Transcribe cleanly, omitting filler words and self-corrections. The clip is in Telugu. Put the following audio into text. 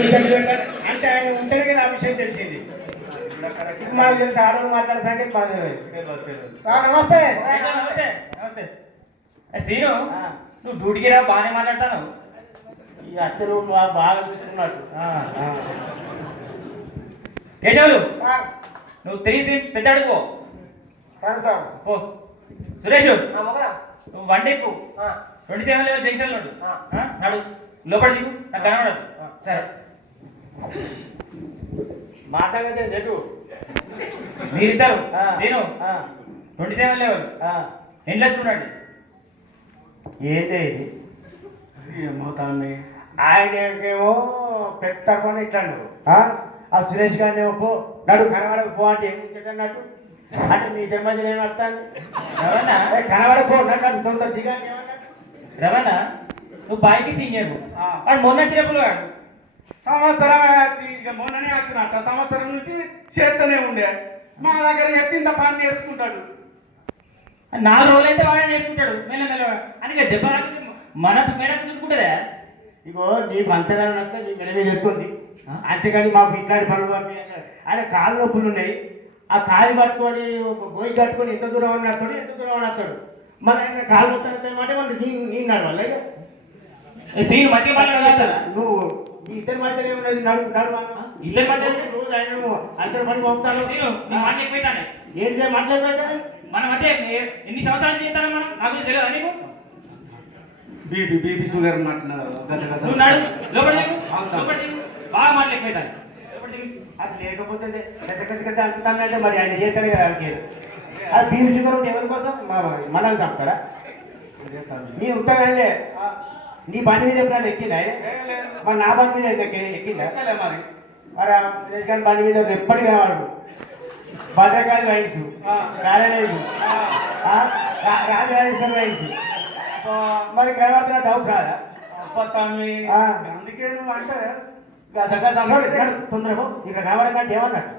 అంటే ఆయన ఉంటేనే కదా ఆ విషయం తెలిసింది. మనకు తెలిసి ఆడవాళ్ళు మాట్లాడే సంగతి సార్ నమస్తే. నమస్తే నమస్తే శ్రీను, నువ్వు డ్యూటీకి రా, బాగానే మాట్లాడతాను. ఈ అత్తలు బాగా చూసుకున్నట్టు. కేశవులు, నువ్వు తిరిగి పెద్ద అడుగు సరే సార్. పో. సురేష్, నువ్వు వండిపు 27 లెవెల్ జంక్షన్ లో నడు, లోపల దిగు, నాకు కనబడదు. సరే, మా సంగతి చెట్టు మీరిద్దరు నేను 27 లెవెల్ ఎండ్లేసుకున్నాండి. ఏంటి ఏమవుతాండి? ఆయనకేమో పెద్ద పని ఇట్లాడు. ఆ సురేష్ గారిని ఏమో పో నడు కనబడకు పో అంటే ఏం ఇచ్చేటన్నట్టు. అంటే నీ జన్మదిన ఏమవుతాను రవణ, కనబడకు నన్ను తొందర దిగాని ఏమన్నట్టు. రవణ, నువ్వు బాయికి సీనియర్, వాడు మొన్న చిన్నప్పుడు వాడు సంవత్సరం ఇక మొన్ననే వచ్చినట్ట. సంవత్సరం నుంచి చేస్తూనే ఉండే. మా దగ్గర ఎత్తింత పని నేర్చుకుంటాడు. 4 రోజులైతే వాడే నేర్చుకుంటాడు మెల్ల అని దెబ్బ మన మేరకు చూసుకుంటుందా. ఇగో నీకు అంతగా నచ్చితే నీ మెడ మీద వేసుకోండి. అంతేకాని మాకు ఇట్లాంటి పనులు ఆయన కాళ్ళు నొప్పులు ఉన్నాయి. ఆ కాలు పట్టుకొని గోయి కట్టుకొని ఎంత దూరం అని నడతాడు, ఎంత దూరం అని నడతాడు. మళ్ళీ ఆయన కాలు మొత్తం అంటే మళ్ళీ నేను నడవాలి. సీన్ మంచిగా మాట్లాడగలుగుతారా నువ్వు ఈ ఇద్దరి మధ్యలో ఏమున్నది? నడువు ఇద్దరి మధ్య రోజు ఆయన అందరి పని పంపుతాను. నేను నీ మాట ఎక్కువైతానే. ఏంటి మాట్లాడతాను? మన మధ్య ఎన్ని సంవత్సరాలు చేస్తాను మనం, నాకు తెలియదా నీకు? బీపీ షుగర్ మాట్లాడారు. నువ్వు నాడు లోపలి బాగా మాటలు ఎక్కువైతాను. అది లేకపోతే కచ్చ అంటుతానంటే మరి ఆయన చేస్తాను కదా ఆయనకి. అది బీపీ షుగర్ ఉంటే ఎవరి కోసం? మనల్ని చంపుతారా? నీ ఉంటానండి. నీ బండి మీద ఎప్పుడైనా ఎక్కిందా ఆయన? మరి నా బండి మీద ఎక్కిందా? మరి మరి సురేష్ గారి బండి మీద ఎప్పటికీ వాడు భద్రకాళి వైన్స్, రాజరాజు, రాజరాజేశ్వర వైన్స్. మరి కనబడుతున్న డౌట్ రాదా? అందుకే నువ్వు అంటే తొందరగా ఇక్కడ కనబడకంటే ఏమన్నట్టు